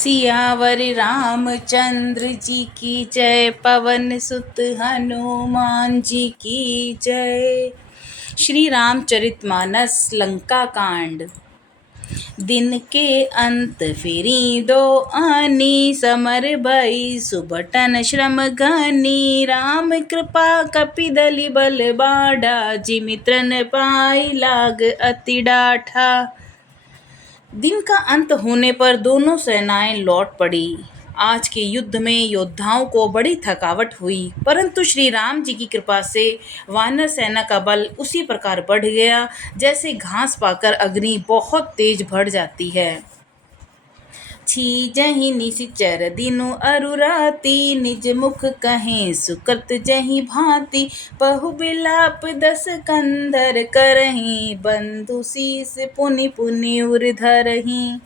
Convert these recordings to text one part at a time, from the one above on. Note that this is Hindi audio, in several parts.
सियावर रामचंद्र जी की जय। पवन सुत हनुमान जी की जय। श्री रामचरितमानस लंका कांड। दिन के अंत फिरी दो आनी, समर भई सुबटन श्रम घनी। राम कृपा कपिदलि बल बाढ़ा, जिमित्रन पाई लाग अति डाठा। दिन का अंत होने पर दोनों सेनाएं लौट पड़ी। आज के युद्ध में योद्धाओं को बड़ी थकावट हुई, परंतु श्री राम जी की कृपा से वानर सेना का बल उसी प्रकार बढ़ गया जैसे घास पाकर अग्नि बहुत तेज बढ़ जाती है। जही निशिचर दिनु अरुराती, निज मुख कहें सुकृत जही भांति। बहु बिलाप दस कंधर करहीं, बंधु शीस पुनि पुनि उर धरहीं।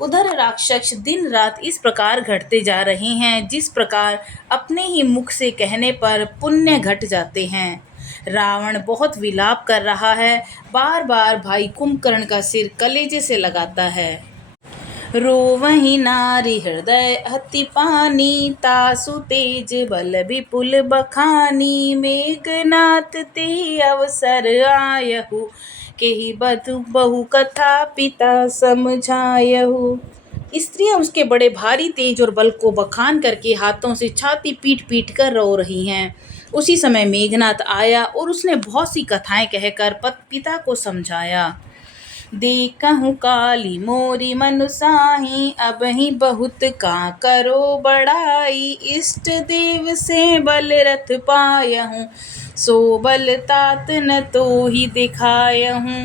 उधर राक्षस दिन रात इस प्रकार घटते जा रहे हैं जिस प्रकार अपने ही मुख से कहने पर पुण्य घट जाते हैं। रावण बहुत विलाप कर रहा है, बार बार भाई कुंभकर्ण का सिर कलेजे से लगाता है। रोवहि नारी हृदय अति पानी, तासु तेज बल विपुल बखानी। मेघनाथ ते अवसर आयहु, केहि बधु बहु कथा पिता समझायहु। स्त्रियां उसके बड़े भारी तेज और बल को बखान करके हाथों से छाती पीट पीट कर रो रही हैं। उसी समय मेघनाथ आया और उसने बहुत सी कथाएं कहकर पिता को समझाया। देखहु काली मोरी मनुसाही, अबहि बहुत का करो बड़ाई। इष्ट देव से बल रथ पायहूँ, सो बल तात न तो ही दिखायहूँ।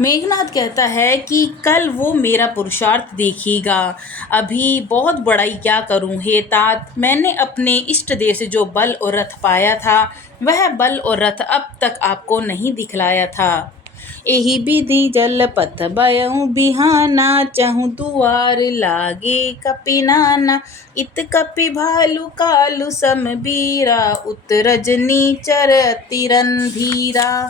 मेघनाथ कहता है कि कल वो मेरा पुरुषार्थ देखिएगा। अभी बहुत बड़ाई क्या करूं हे तात। मैंने अपने इष्ट देव से जो बल और रथ पाया था, वह बल और रथ अब तक आपको नहीं दिखलाया था। एहि विधि जल पथ बयहु बिहाना, चहु दुआर लागे कपि नाना। इत कपि भालु कालु सम बीरा, उत रजनी चर अति रणधीरा।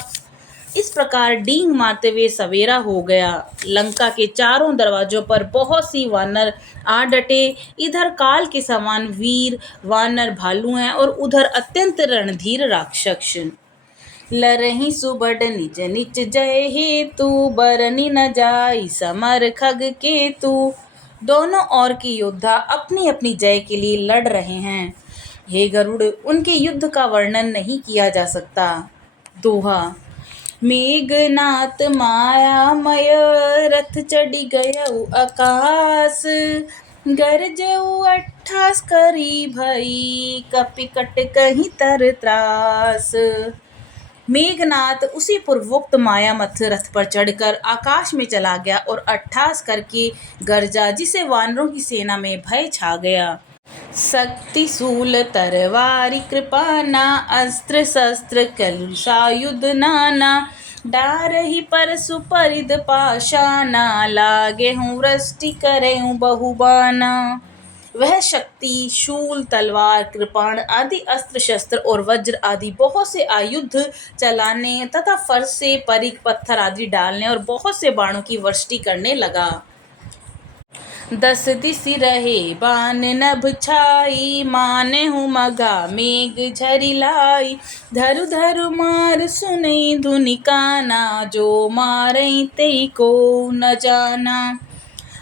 इस प्रकार डींग मारते हुए सवेरा हो गया। लंका के चारों दरवाजों पर बहुत सी वानर आ डटे। इधर काल के समान वीर वानर भालू हैं और उधर अत्यंत रणधीर राक्षस। लरहि सुबड निज निच जय हेतु, बरनि न जाई समर खग केतु। दोनों ओर के योद्धा अपनी अपनी जय के लिए लड़ रहे हैं। हे गरुड़, उनके युद्ध का वर्णन नहीं किया जा सकता। दोहा। मेघनाथ मायामय, रथ चढ़ी गयउ आकाश। गरजउ अट्ठास करी भई, कपि कट कहीं तर त्रास। मेघनाथ उसी पूर्वोक्त मायामथ रथ पर चढ़कर आकाश में चला गया और अट्ठास करके गरजा, जिसे वानरों की सेना में भय छा गया। शक्ति शूल तरवारी कृपाना, अस्त्र शस्त्र कलु सायुध नाना। डारहि परशु परिध पाषाणा, लागे हूँ वृष्टि करे हूँ बहुबाना। वह शक्ति, शूल, तलवार, कृपाण आदि अस्त्र शस्त्र और वज्र आदि बहुत से आयुध चलाने तथा फर्श से परिघ पत्थर आदि डालने और बहुत से बाणों की वर्ष्टि करने लगा। दस दिसि रहे बान नभ छाई, माने हूँ मघा मेघ झरि लाई। धरु धरु मार सुनई धुनि काना, जो मारई तेई को न जाना।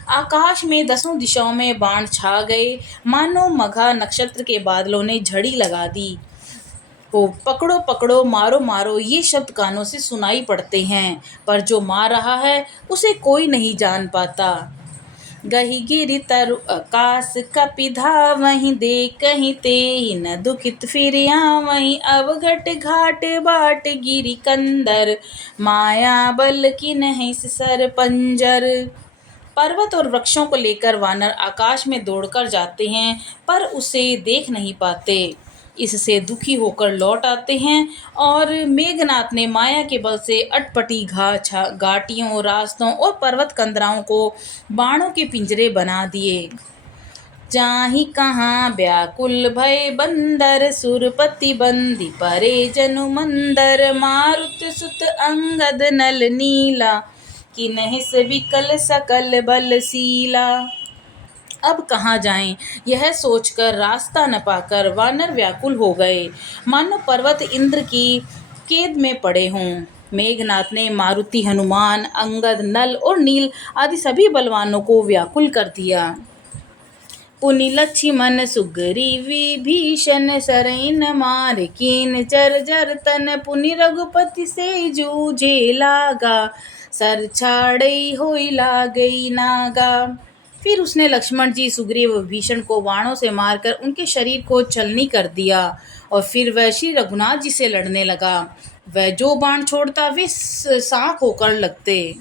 आकाश में दसों दिशाओं में बाण छा गए, मानो मघा नक्षत्र के बादलों ने झड़ी लगा दी हो। पकड़ो पकड़ो, मारो मारो, ये शब्द कानों से सुनाई पड़ते हैं, पर जो मार रहा है उसे कोई नहीं जान पाता। गही गिरि तरु आकाश कपि धावहीं, देखहि तेहि न दुखित फिर आवहीं। अवघट घाट बाट गिरि कंदर, माया बल किन्हि सर पंजर। पर्वत और वृक्षों को लेकर वानर आकाश में दौड़कर जाते हैं, पर उसे देख नहीं पाते। इससे दुखी होकर लौट आते हैं और मेघनाथ ने माया के बल से अटपटी घाटियों, रास्तों और पर्वत कंदराओं को बाणों के पिंजरे बना दिए। जाहि कहाँ व्याकुल भय बंदर, सुरपति बंदी परे जनु मंदर। मारुत सुत अंगद नल नीला, किन्हि से विकल सकल बलशीला। अब कहाँ जाएं, यह सोचकर रास्ता न पाकर वानर व्याकुल हो गए, मानो पर्वत इंद्र की कैद में पड़े हों। मेघनाथ ने मारुति, हनुमान, अंगद, नल और नील आदि सभी बलवानों को व्याकुल कर दिया। पुनि लक्ष्मण सुग्रीवी भीषण सरैन मार कीन जर तन पुनि रघुपति से जूझे लागा सर छाड़ई होई लागई नागा। फिर उसने लक्ष्मण जी, सुग्रीव और भीषण को बाणों से मारकर उनके शरीर को छलनी कर दिया और फिर वह श्री रघुनाथ जी से लड़ने लगा। वह जो बाण छोड़ता वे सांख होकर लगते।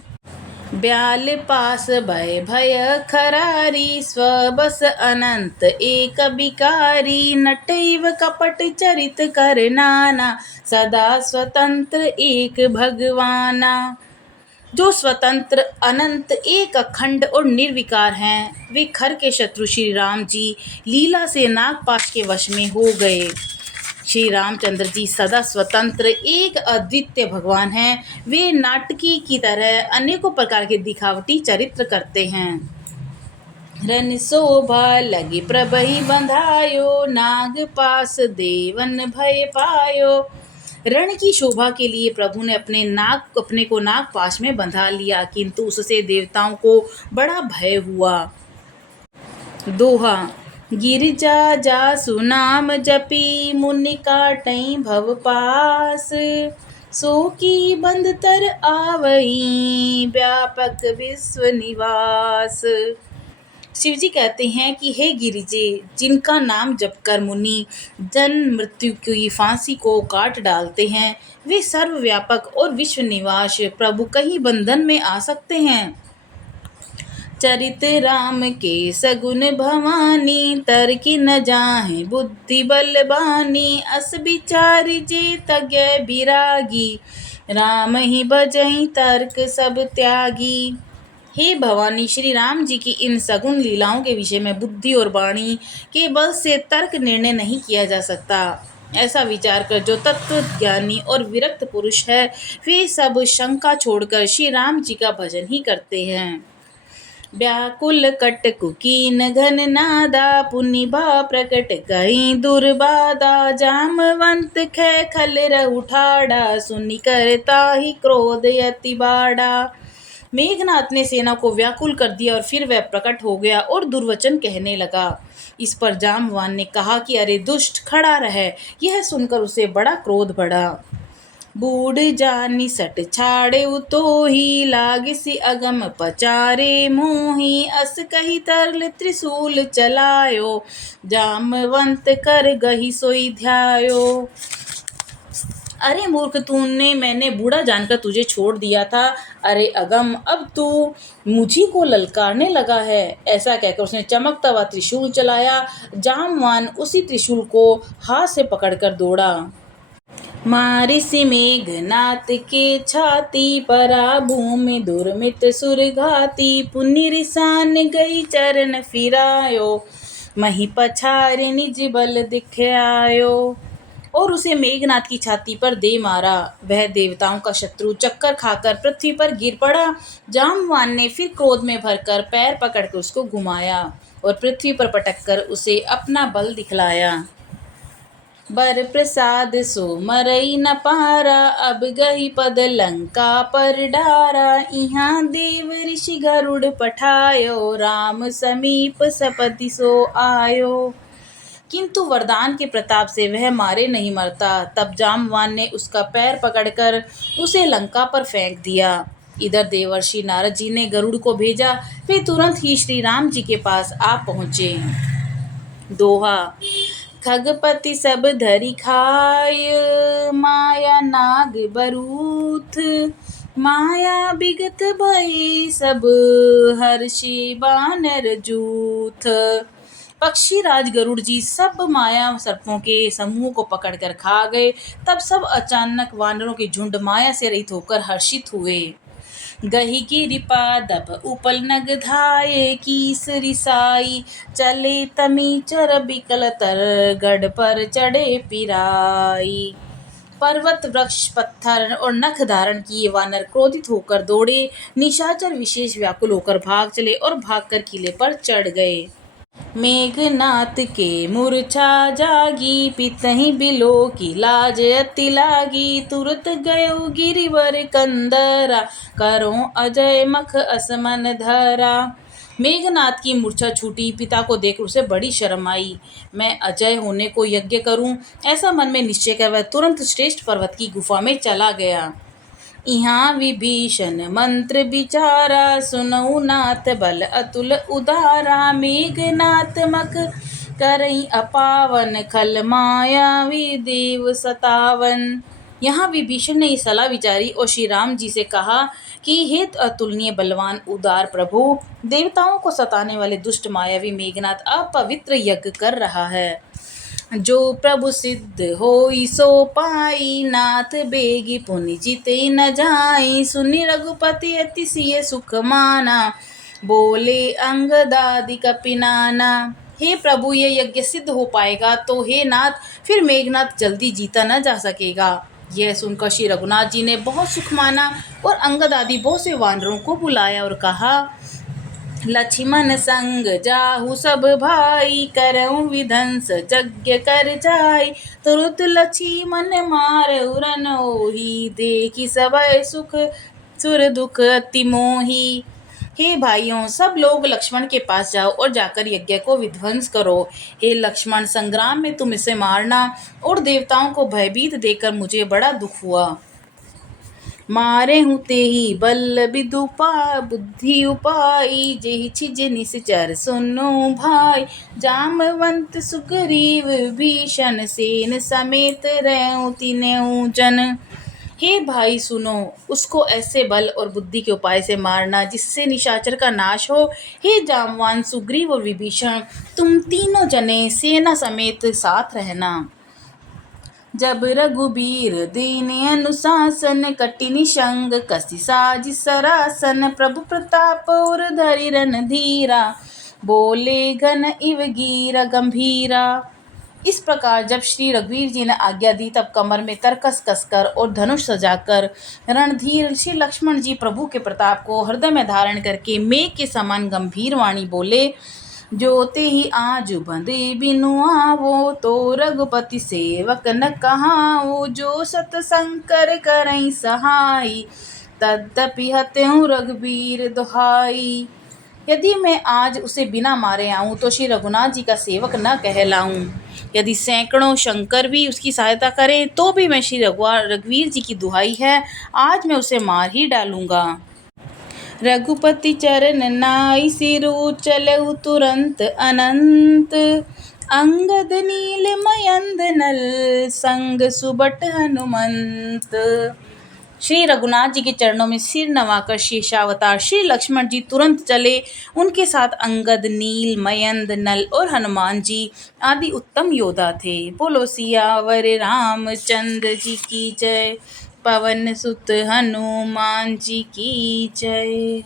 ब्याल पास भय भय खरारी स्वबस अनंत एक बिकारी नटैव कपट चरित कर नाना सदा स्वतंत्र एक भगवाना। जो स्वतंत्र, अनंत, एक अखंड और निर्विकार हैं, वे खर के शत्रु श्री राम जी लीला से नागपाश के वश में हो गए। श्री रामचंद्र जी सदा स्वतंत्र, एक अद्वितीय भगवान हैं। वे नाटकी की तरह अनेकों प्रकार के दिखावटी चरित्र करते हैं। रन शोभा लगी प्रभहि बंधायो नाग पास देवन भय पायो। रण की शोभा के लिए प्रभु ने अपने को नाग पाश में बंधा लिया, किंतु उससे देवताओं को बड़ा भय हुआ। दोहा। गिरिजा जासु नाम जपी मुनि काटई भव पास सो की बंद तर आवई व्यापक विश्व निवास। शिवजी कहते हैं कि हे गिरिजे, जिनका नाम जपकर मुनि जन्म मृत्यु की फांसी को काट डालते हैं, वे सर्वव्यापक और विश्व निवास प्रभु कहीं बंधन में आ सकते हैं। चरित राम के सगुन भवानी तरकी न जाहे बुद्धि बलबानी अस विचार जे तज्ञ बिरागी राम ही बजई तर्क सब त्यागी। हे भवानी, श्री राम जी की इन सगुन लीलाओं के विषय में बुद्धि और वाणी के बल से तर्क निर्णय नहीं किया जा सकता। ऐसा विचार कर जो तत्व ज्ञानी और विरक्त पुरुष है, वे सब शंका छोड़कर श्री राम जी का भजन ही करते हैं। व्याकुल कट कुकीन घन नादा पुनि भा प्रकट कहीं दुर्बादा जामवंत खे खल उठाड़ा सुनि करता ही क्रोध यति बाड़ा। मेघनाथ ने सेना को व्याकुल कर दिया और फिर वह प्रकट हो गया और दुर्वचन कहने लगा। इस पर जामवान ने कहा कि अरे दुष्ट, खड़ा रह। यह सुनकर उसे बड़ा क्रोध बढ़ा। बूढ़ जानी सट छाड़े तो ही लागसी अगम पचारे मोही अस कही तरल त्रिशूल चलायो जामवंत कर गही सोई ध्यायो। अरे मूर्ख, मैंने बूढ़ा जानकर तुझे छोड़ दिया था। अरे अगम, अब तू मुझी को ललकारने लगा है। ऐसा कहकर उसने चमकता हुआ त्रिशूल चलाया। जामवान उसी त्रिशूल को हाथ से पकड़कर दौड़ा। मारिसी मेघनाथ के छाती परा भूमि दुर्मित सुरघाती पुनि रिसान गई चरण फिरायो मही पछार निज बल दिख आयो। और उसे मेघनाथ की छाती पर दे मारा। वह देवताओं का शत्रु चक्कर खाकर पृथ्वी पर गिर पड़ा। जामवान ने फिर क्रोध में भरकर पैर पकड़कर उसको घुमाया और पृथ्वी पर पटककर उसे अपना बल दिखलाया। बर प्रसाद सो मरई न पारा अब गही पद लंका पर डारा इहाँ देव ऋषि गरुड़ पठायो राम समीप सपति सो आयो। किंतु वरदान के प्रताप से वह मारे नहीं मरता। तब जामवान ने उसका पैर पकड़कर उसे लंका पर फेंक दिया। इधर देवर्षि नारद जी ने गरुड़ को भेजा। वे तुरंत ही श्री राम जी के पास आ पहुँचे। दोहा। खगपति सब धरि खाय माया नाग बरूथ माया बिगत भई सब हर्षि बानर जूथ। पक्षी राज गरुड़ जी सब माया सर्पों के समूह को पकड़कर खा गए। तब सब अचानक वानरों के झुंड माया से रहित होकर हर्षित हुए। गही गिरिपा दभ उपल नग धाये कीस रिसाई चले तमी चर बिकल तर गढ़ पर चढ़े पिराई। पर्वत, वृक्ष, पत्थर और नख धारण किए वानर क्रोधित होकर दौड़े। निशाचर विशेष व्याकुल होकर भाग चले और भागकर किले पर चढ़ गए। मेघनाथ के मूर्छा जागी, पितहि बिलो की लाज अति लागी। तुरत गयो गिरिवर कंदरा, करो अजय मख असमन धरा। मेघनाथ की मूर्छा छूटी, पिता को देख उसे बड़ी शर्म आई। मैं अजय होने को यज्ञ करूं, ऐसा मन में निश्चय कर वह तुरंत श्रेष्ठ पर्वत की गुफा में चला गया। यहाँ विभीषण मंत्र विचारा, सुनऊ नाथ बल अतुल उदारा। मेघनाथ मख करई अपावन, खल मायावी देव सतावन। यहाँ विभीषण ने ये सलाह विचारी और श्री राम जी से कहा कि हे अतुलनीय बलवान उदार प्रभु, देवताओं को सताने वाले दुष्ट मायावी मेघनाथ अपवित्र यज्ञ कर रहा है। जो प्रभु सिद्ध होई सो पाई, नाथ बेगी पुनि जीते न जाई। सुनि रघुपति अतिसिय सुख माना, बोले अंगदादि कपिनाना। हे प्रभु, ये यज्ञ सिद्ध हो पाएगा तो हे नाथ, फिर मेघनाथ जल्दी जीता न जा सकेगा। यह सुनकर श्री रघुनाथ जी ने बहुत सुख माना और अंगद आदि बहुत से वानरों को बुलाया और कहा, लक्ष्मण संग जाहु सब भाई, करऊं विध्वंस यज्ञ कर जाई। तुरत लक्ष्मण मारहु रन ओहि, देखि सबय सुख सुर दुख अति मोहि। हे भाइयों, सब लोग लक्ष्मण के पास जाओ और जाकर यज्ञ को विध्वंस करो। हे लक्ष्मण, संग्राम में तुम इसे मारना और देवताओं को भयभीत देकर मुझे बड़ा दुख हुआ। मारे हूँ तेहि बल विदुपा बुद्धि उपाई, जेहि छिज निश्चर सुनो भाई। जामवंत सुग्रीव भीषण, सेन समेत रहूं तीनों जन। हे भाई सुनो, उसको ऐसे बल और बुद्धि के उपाय से मारना जिससे निशाचर का नाश हो। हे जामवान सुग्रीव और विभीषण, तुम तीनों जने सेना समेत साथ रहना। जब रघुबीर दीने अनुशासन, कटि निषंग कसी साज सरासन। प्रभु प्रताप और धरि रणधीरा, बोले घन इव गीर गंभीरा। इस प्रकार जब श्री रघुवीर जी ने आज्ञा दी, तब कमर में तरकस कसकर और धनुष सजाकर रणधीर श्री लक्ष्मण जी प्रभु के प्रताप को हृदय में धारण करके मेघ के समान गंभीर वाणी बोले, जोते ही आज बंदे बिनु आवो, तो रघुपति सेवक न कहाओ। जो सत शंकर करई सहाई, तद्यपि हत्यूं रघुबीर दुहाई। यदि मैं आज उसे बिना मारे आऊं तो श्री रघुनाथ जी का सेवक न कहलाऊं। यदि सैकड़ों शंकर भी उसकी सहायता करें तो भी मैं श्री रघुवीर जी की दुहाई है, आज मैं उसे मार ही डालूंगा। रघुपति चरण नाई, सिरु चलऊ तुरंत अनंत। अंगद नील मयंद नल, संग सुबट हनुमंत। श्री रघुनाथ जी के चरणों में सिर नवाकर शेषावतार श्री लक्ष्मण जी तुरंत चले। उनके साथ अंगद, नील, मयंद, नल और हनुमान जी आदि उत्तम योद्धा थे। बोलो सियावर रामचंद्र जी की जय। पवन सुत हनुमान जी की जय।